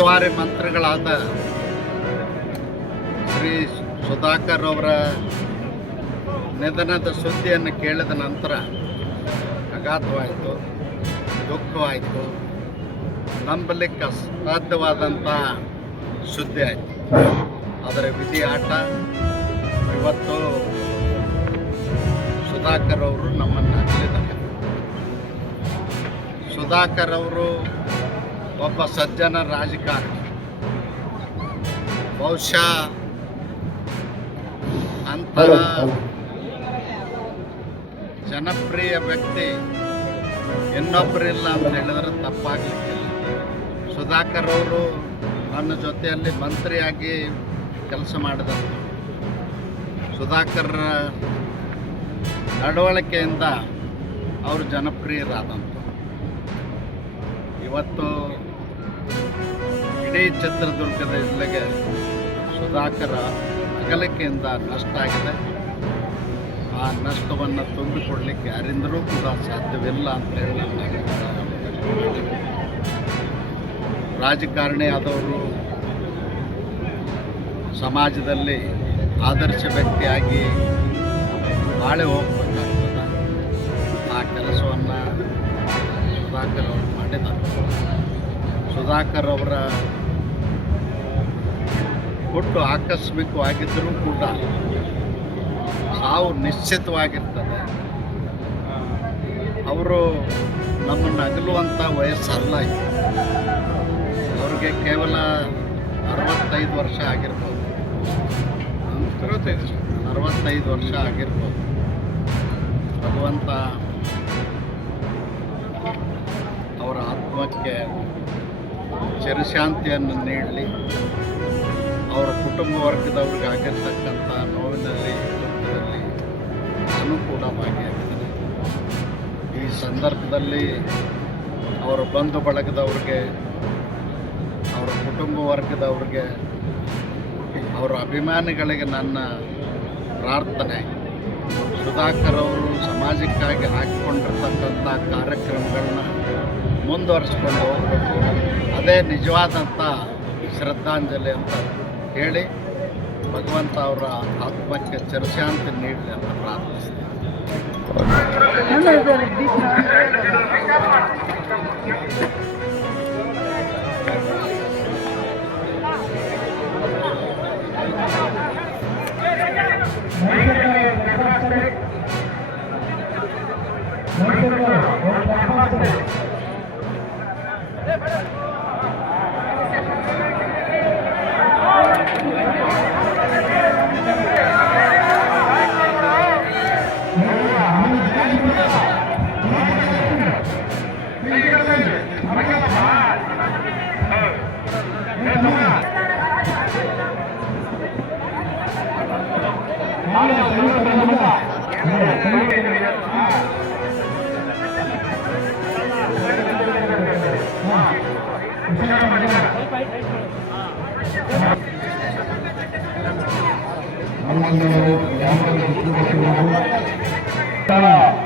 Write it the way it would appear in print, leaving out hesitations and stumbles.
ಉಸ್ತುವಾರಿ ಮಂತ್ರಿಗಳಾದ ಶ್ರೀ ಸುಧಾಕರ್ ಅವರ ನಿಧನದ ಸುದ್ದಿಯನ್ನು ಕೇಳಿದ ನಂತರ ಆಘಾತವಾಯಿತು, ದುಃಖವಾಯಿತು, ನಂಬಲಿಕ್ಕೆ ಅಸಾಧ್ಯವಾದಂಥ ಸುದ್ದಿ ಆಯಿತು. ಆದರೆ ವಿಧಿ ಆಟ ಇವತ್ತು ಸುಧಾಕರ್ ಅವರು ನಮ್ಮನ್ನು ಅಗಲಿದ್ದಾರೆ. ಸುಧಾಕರ್ ಅವರು ಒಬ್ಬ ಸಜ್ಜನ ರಾಜಕಾರಣಿ. ಬಹುಶಃ ಅಂತಹ ಜನಪ್ರಿಯ ವ್ಯಕ್ತಿ ಇನ್ನೊಬ್ಬರಿಲ್ಲ ಅಂತ ಹೇಳಿದ್ರೆ ತಪ್ಪಾಗಲಿಕ್ಕಿಲ್ಲ. ಸುಧಾಕರ್ ಅವರು ನನ್ನ ಜೊತೆಯಲ್ಲಿ ಮಂತ್ರಿಯಾಗಿ ಕೆಲಸ ಮಾಡಿದಂಥ ಸುಧಾಕರ್ ನಡವಳಿಕೆಯಿಂದ ಅವರು ಜನಪ್ರಿಯರಾದಂಥ ಇವತ್ತು ಇಡೀ ಚಿತ್ರದುರ್ಗದ ಜಿಲ್ಲೆಗೆ ಸುಧಾಕರ ಅಗಲಿಕೆಯಿಂದ ನಷ್ಟ ಆಗಿದೆ. ಆ ನಷ್ಟವನ್ನು ತುಂಬಿಕೊಡಲಿಕ್ಕೆ ಯಾರಿಂದಲೂ ಕೂಡ ಸಾಧ್ಯವಿಲ್ಲ ಅಂತೇಳಿ ನಾನು ರಾಜಕಾರಣಿ ಆದವರು ಸಮಾಜದಲ್ಲಿ ಆದರ್ಶ ವ್ಯಕ್ತಿಯಾಗಿ ಬಾಳೆ ಹೋಗ್ಬೇಕಾಗ್ತದೆ. ಆ ಕೆಲಸವನ್ನು ಸುಧಾಕರ್ ಅವರು ಮಾಡಿದ್ದಾರೆ. ಸುಧಾಕರ್ ಅವರ ಹುಟ್ಟು ಆಕಸ್ಮಿಕವಾಗಿದ್ದರೂ ಕೂಡ ಸಾವು ನಿಶ್ಚಿತವಾಗಿರ್ತದೆ. ಅವರು ನಮ್ಮನ್ನು ಅಗಲುವಂಥ ವಯಸ್ಸಲ್ಲ. ಅವ್ರಿಗೆ ಕೇವಲ 65 ವರ್ಷ ಆಗಿರ್ಬೋದು, 65 ವರ್ಷ ಆಗಿರ್ಬೋದು. ಭಗವಂತ ಅವರ ಆತ್ಮಕ್ಕೆ ಚಿರಶಾಂತಿಯನ್ನು ನೀಡಲಿ. ಅವರ ಕುಟುಂಬ ವರ್ಗದವ್ರಿಗೆ ಆಗಿರ್ತಕ್ಕಂಥ ನೋವಿನಲ್ಲಿ, ದುಃಖದಲ್ಲಿ ನಾನು ಕೂಡ ಭಾಗಿಯಾಗಿದ್ದೇನೆ. ಈ ಸಂದರ್ಭದಲ್ಲಿ ಅವರ ಬಂಧು ಬಳಗದವ್ರಿಗೆ, ಅವರ ಕುಟುಂಬ ವರ್ಗದವ್ರಿಗೆ, ಅವರ ಅಭಿಮಾನಿಗಳಿಗೆ ನನ್ನ ಪ್ರಾರ್ಥನೆ, ಸುಧಾಕರ್ ಅವರು ಸಮಾಜಕ್ಕಾಗಿ ಹಾಕಿಕೊಂಡಿರ್ತಕ್ಕಂಥ ಕಾರ್ಯಕ್ರಮಗಳನ್ನ ಮುಂದುವರಿಸ್ಕೊಂಡು ಹೋಗಬೇಕು. ಅದೇ ನಿಜವಾದಂಥ ಶ್ರದ್ಧಾಂಜಲಿ ಅಂತ ಹೇಳಿ ಭಗವಂತ ಅವರ ಆತ್ಮಕ್ಕೆ ಚಿರಶಾಂತಿ ನೀಡಲಿ ಅಂತ ಪ್ರಾರ್ಥಿಸ್ತೀನಿ. Thank you.